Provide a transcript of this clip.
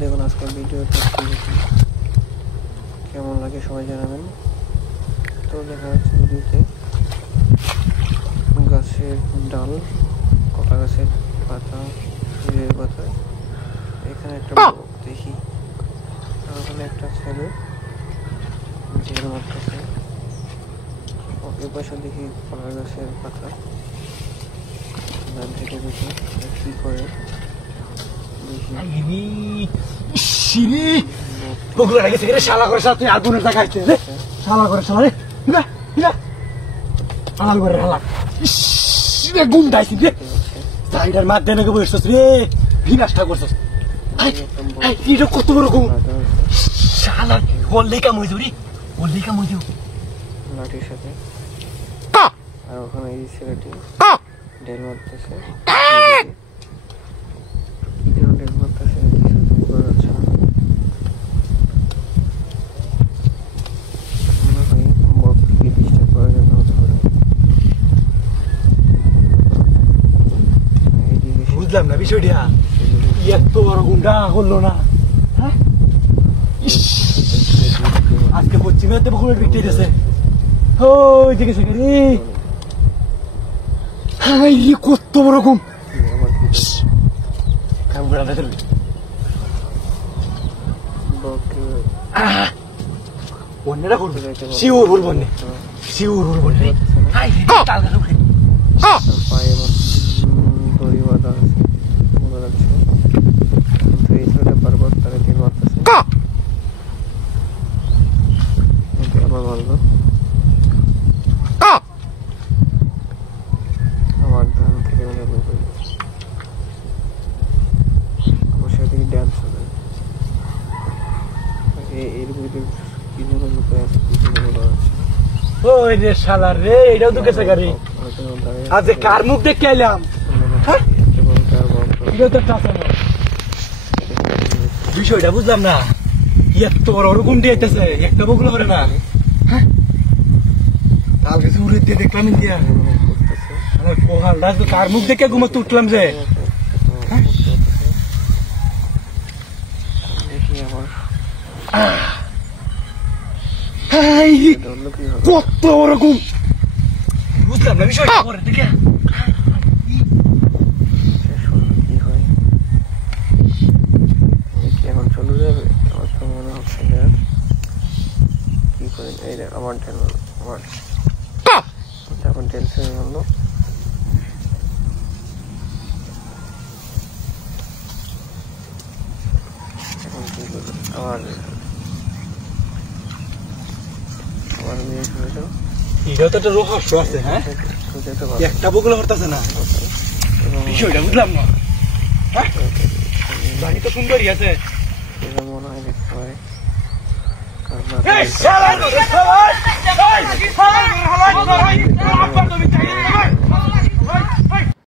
দেখুন আজকের ভিডিওটা কেমন লাগে সবাই জানাবেন। তো দেখা যাচ্ছে ভিডিওতে গাছের ডাল, কলা গাছের পাতা, ফুলের পাতা, এখানে একটা দেখি ওখানে একটা ছেলে ঝেল মারতেছে, এ পাশে দেখি কলা গাছের পাতা থেকে দেখি কি করে শালা করে সাথে আগুনের দেখাইছে শালা করে শালা রে হালাল করে হালাল গুম দাইছি রে সাইডার মাধ্যমে নাকি বসছিস রে বিনাশটা করছিস এটা কত বড় গুম শালা হললে কাম হইছো রে হললে কাম হইছো লাঠির সাথে। আর ওখানে এই ছেলেটি ডেল মারতেছে, ডেল মারতেছে বোঝা যাচ্ছে না। মনে হয় বককে ডিস্টার্ব করার জন্য হতে পারে। বুঝলাম না বিষয়টা, এত বড় গুন্ডা হলো না। আজকে পশ্চিমেতে বকুলের বিক্রি দিতেছে ওই দিকে রে কত বড় গুম বন্যাটা করবে শিউর বলবো শিউর বলবো পায়ে দড়ি বাঁধা আছে বোঝা যাচ্ছে, কিন্তু এই ছেলেটা বারবার তারা দিন মারতেছে। আবার বলবো আমার ধান থেকে আমার সাথে ড্যান্স হবে এর ভিতরে কি যেন লুকায় আছে, কি যেন বলা আছে। ওই রে শালা রে এটাও তো গেছে গাড়ি আজ কার মুখ দেখে এলাম বিষয়টা বুঝলাম না, এত বড় ওরকম দিয়ে একটা বগুলো করে না কালকে উড়ে দিয়ে দেখলাম ইন্ডিয়া কার মুখ দেখে ঘুমাতে উঠলাম যে কত ওরকম বুঝলাম না বিষয়টা দেখে এখন চলে যাবে। আমার তো মনে হচ্ছে না কি করে এই আমার ঢেল আমার এখন টেনশন হলো। এখন কি করবো আমার মেয়ে শুনেছ এটাও তো একটা রহস্য আছে। হ্যাঁ একটা বগুলো হরতাছে না বিষয়টা বুঝলাম না। বাড়ি তো সুন্দরই আছে মনে হয় দেখতে পারে কারণ